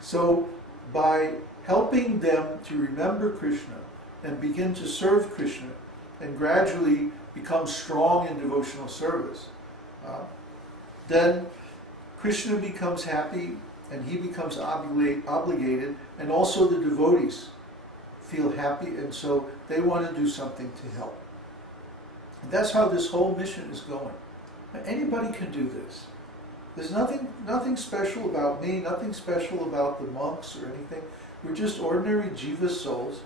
So by helping them to remember Krishna and begin to serve Krishna and gradually become strong in devotional service, then Krishna becomes happy and he becomes obligated, and also the devotees feel happy, and so they want to do something to help. And that's how this whole mission is going. Anybody can do this. There's nothing special about me, nothing special about the monks or anything. We're just ordinary jiva souls.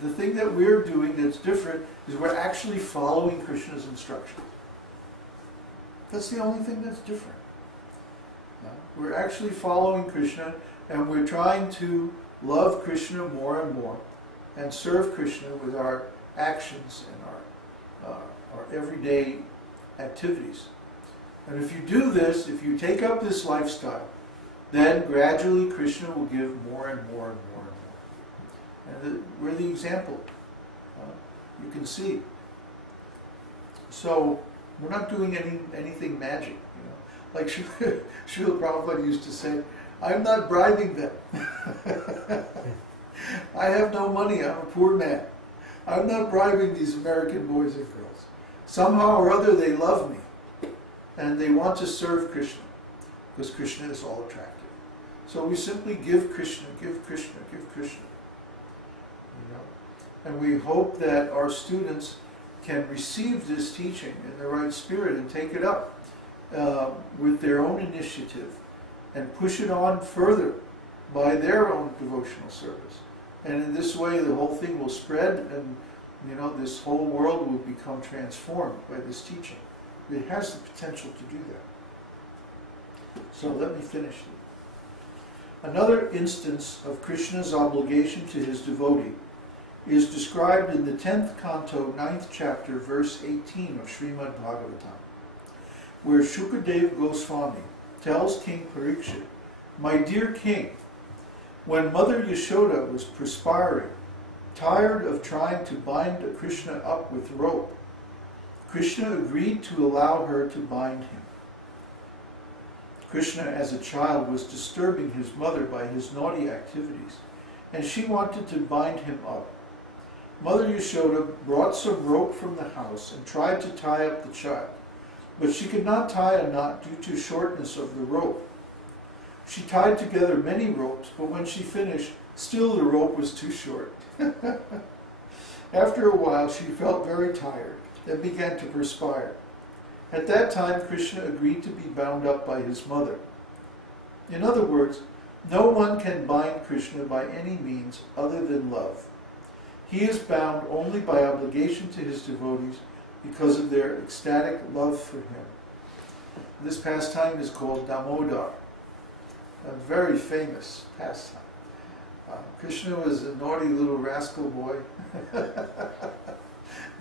The thing that we're doing that's different is we're actually following Krishna's instructions. That's the only thing that's different. We're actually following Krishna, and we're trying to love Krishna more and more and serve Krishna with our actions and our everyday activities. And if you do this, if you take up this lifestyle, then gradually Krishna will give more and more and more and more. And we're the example. You can see. So we're not doing anything magic, you know. Like Srila Prabhupada used to say, I'm not bribing them. I have no money, I'm a poor man. I'm not bribing these American boys and girls. Somehow or other they love me. And they want to serve Krishna, because Krishna is all attractive. So we simply give Krishna, give Krishna, give Krishna. You know? And we hope that our students can receive this teaching in the right spirit and take it up with their own initiative and push it on further by their own devotional service. And in this way the whole thing will spread, and you know, this whole world will become transformed by this teaching. It has the potential to do that. So let me finish. Another instance of Krishna's obligation to his devotee is described in the 10th canto, 9th chapter, verse 18 of Srimad Bhagavatam, where Shukadeva Goswami tells King Parikshit, "My dear king, when Mother Yashoda was perspiring, tired of trying to bind Krishna up with rope, Krishna agreed to allow her to bind him. Krishna, as a child, was disturbing his mother by his naughty activities, and she wanted to bind him up. Mother Yashoda brought some rope from the house and tried to tie up the child, but she could not tie a knot due to shortness of the rope. She tied together many ropes, but when she finished, still the rope was too short. After a while, she felt very tired and began to perspire. At that time, Krishna agreed to be bound up by his mother. In other words, no one can bind Krishna by any means other than love. He is bound only by obligation to his devotees because of their ecstatic love for him. This pastime is called Damodar, a very famous pastime. Krishna was a naughty little rascal boy,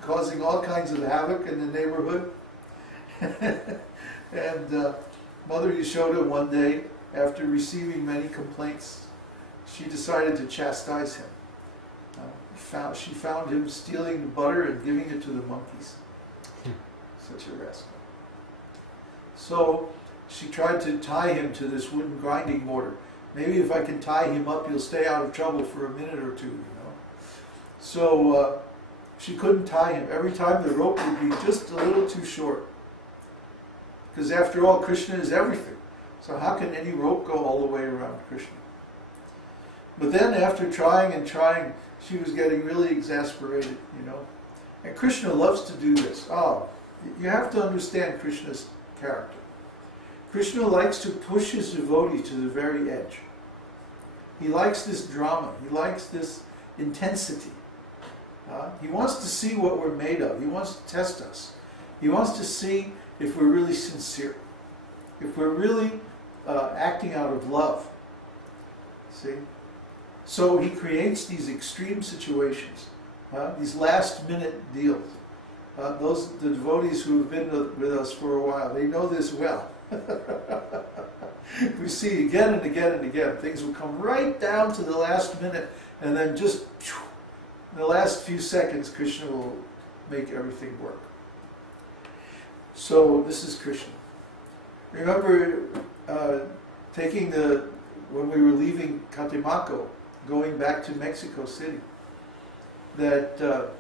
causing all kinds of havoc in the neighborhood. And Mother Yashoda, one day, after receiving many complaints, she decided to chastise him. She found him stealing the butter and giving it to the monkeys. Such a rascal. So she tried to tie him to this wooden grinding mortar. Maybe if I can tie him up, he'll stay out of trouble for a minute or two, you know. So she couldn't tie him. Every time the rope would be just a little too short. Because after all, Krishna is everything. So how can any rope go all the way around Krishna? But then after trying and trying, she was getting really exasperated, you know. And Krishna loves to do this. Oh, you have to understand Krishna's character. Krishna likes to push his devotee to the very edge. He likes this drama. He likes this intensity. He wants to see what we're made of. He wants to test us. He wants to see if we're really sincere, if we're really acting out of love. See? So he creates these extreme situations, these last-minute deals. The devotees who have been with us for a while, they know this well. We see again and again and again, things will come right down to the last minute, and then just in the last few seconds, Krishna will make everything work. So this is Krishna. Remember taking when we were leaving Catemaco, going back to Mexico City, that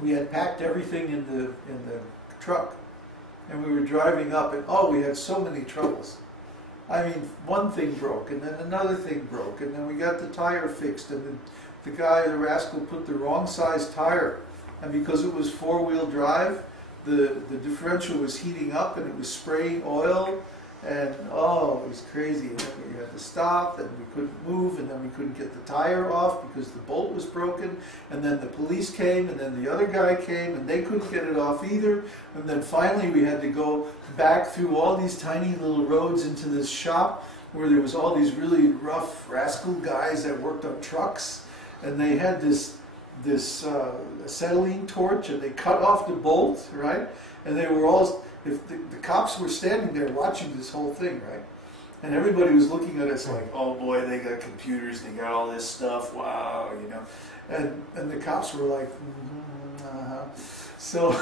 we had packed everything in the truck, and we were driving up, and oh, we had so many troubles. I mean, one thing broke, and then another thing broke, and then we got the tire fixed, and the guy, the rascal, put the wrong size tire, and because it was four-wheel drive, the differential was heating up, and it was spraying oil, and oh, it was crazy. And then we had to stop, and we couldn't move, and then we couldn't get the tire off because the bolt was broken, and then the police came, and then the other guy came, and they couldn't get it off either, and then finally we had to go back through all these tiny little roads into this shop where there was all these really rough rascal guys that worked on trucks, and they had this acetylene torch, and they cut off the bolt, right? And they were all, if the cops were standing there watching this whole thing, right? And everybody was looking at us like, oh boy, they got computers, they got all this stuff, wow, you know. And the cops were like, So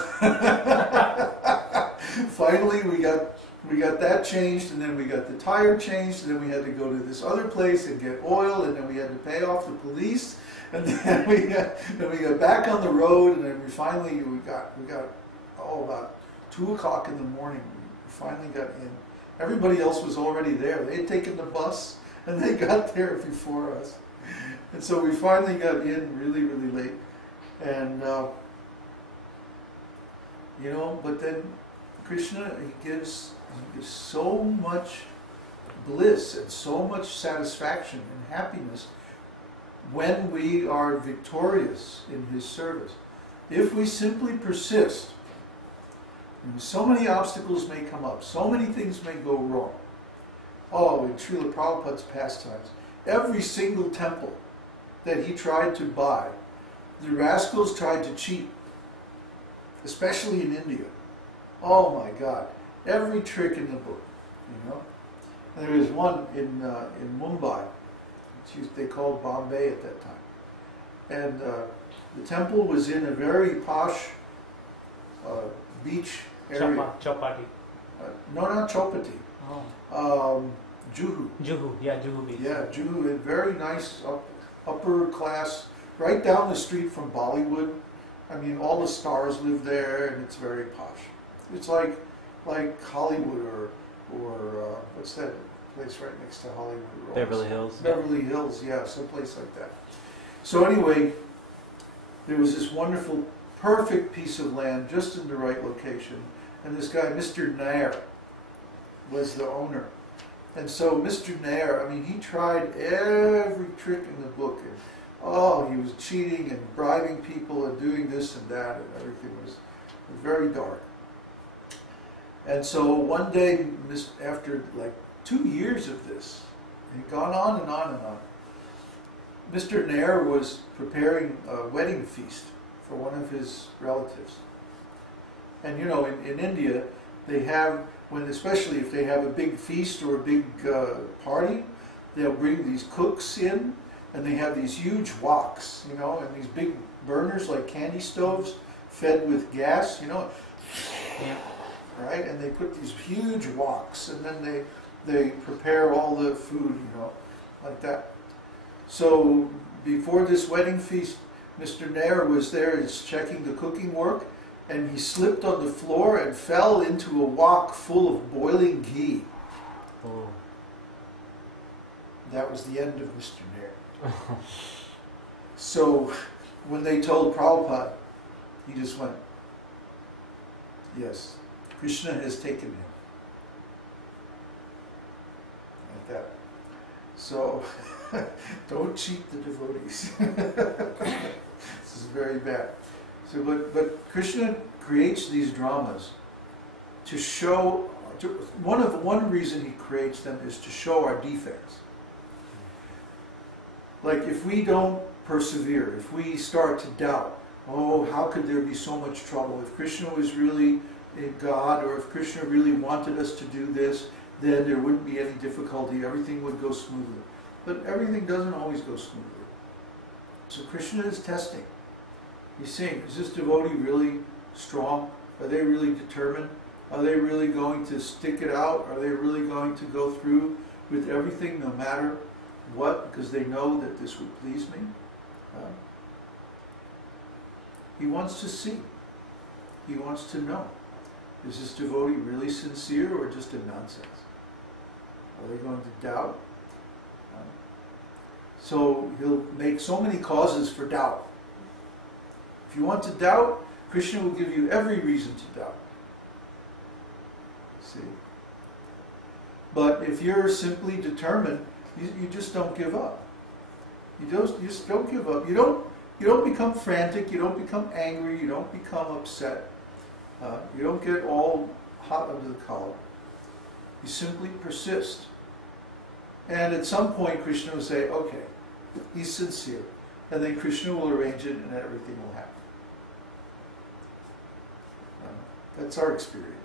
finally we got that changed, and then we got the tire changed, and then we had to go to this other place and get oil, and then we had to pay off the police, and then we got back on the road, and then we got about 2 o'clock in the morning. We finally got in. Everybody else was already there. They had taken the bus, and they got there before us. And so we finally got in really, really late. And, you know, but then Kṛṣṇa, he gives so much bliss and so much satisfaction and happiness when we are victorious in his service. If we simply persist, and so many obstacles may come up, so many things may go wrong. Oh, in Srila Prabhupada's pastimes, every single temple that he tried to buy, the rascals tried to cheat, especially in India. Oh my God, every trick in the book, you know. And there was one in Mumbai, which they called Bombay at that time. And the temple was in a very posh beach area. Chowpatty. No, not Chowpatty. Oh. Juhu. Juhu, yeah, Juhu beach. Yeah, Juhu, a very nice upper class, right down the street from Bollywood. I mean, all the stars live there, and it's very posh. It's like Hollywood or what's that place right next to Hollywood? Beverly Hills. Beverly Hills, yeah, someplace like that. So anyway, there was this wonderful, perfect piece of land just in the right location, and this guy, Mr. Nair, was the owner. And so Mr. Nair, I mean, he tried every trick in the book, and oh, he was cheating and bribing people and doing this and that, and everything was very dark. And so one day, after like 2 years of this, and it gone on and on and on, Mr. Nair was preparing a wedding feast for one of his relatives. And you know, in India, they have, especially if they have a big feast or a big party, they'll bring these cooks in, and they have these huge woks, you know, and these big burners like candy stoves fed with gas, you know, yeah. Right? And they put these huge woks, and then they prepare all the food, you know, like that. So before this wedding feast, Mr. Nair was there, he's checking the cooking work, and he slipped on the floor and fell into a wok full of boiling ghee. Oh. That was the end of Mr. Nair. So when they told Prabhupada, he just went, yes, Kṛṣṇa has taken him. Like that. So don't cheat the devotees. This is very bad. So, but Kṛṣṇa creates these dramas to show. One reason he creates them is to show our defects. Like if we don't persevere, if we start to doubt, oh, how could there be so much trouble? If Kṛṣṇa was really God, or if Kṛṣṇa really wanted us to do this, then there wouldn't be any difficulty. Everything would go smoothly. But everything doesn't always go smoothly. So Kṛṣṇa is testing. He's saying, is this devotee really strong? Are they really determined? Are they really going to stick it out? Are they really going to go through with everything, no matter what, because they know that this would please me. He wants to see. He wants to know. Is this devotee really sincere or just a nonsense? Are they going to doubt? So he'll make so many causes for doubt. If you want to doubt, Krishna will give you every reason to doubt. See? But if you're simply determined, you just don't give up. You just don't give up. You don't become frantic. You don't become angry. You don't become upset. You don't get all hot under the collar. You simply persist. And at some point Krishna will say, okay, he's sincere. And then Krishna will arrange it and everything will happen. That's our experience.